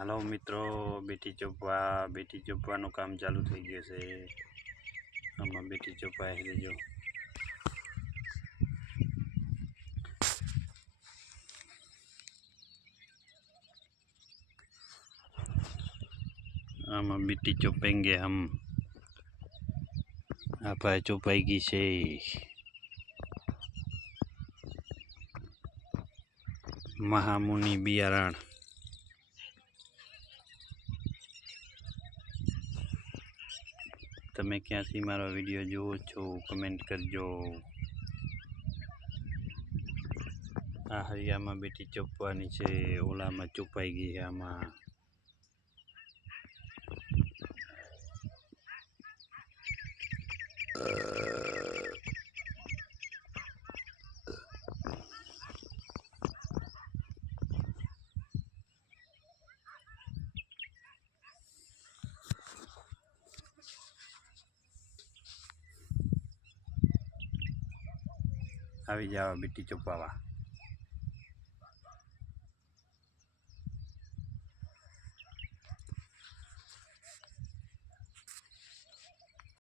Halo Mitro, beti coba, beti coba nu kam jalur lagi ya, se, sama beti coba ya jo. Sama beti coba enggak ham, apa coba lagi se. Mahamuni biaran. તમે ક્યાંથી મારો વીડિયો જુઓ છો કમેન્ટ કરજો. આ હરિયામાં બેટી ચોપવાની છે, ઓલામાં ચોપાઈ ગઈ આમાં. આવી જાઓ બીટી ચોપાવા.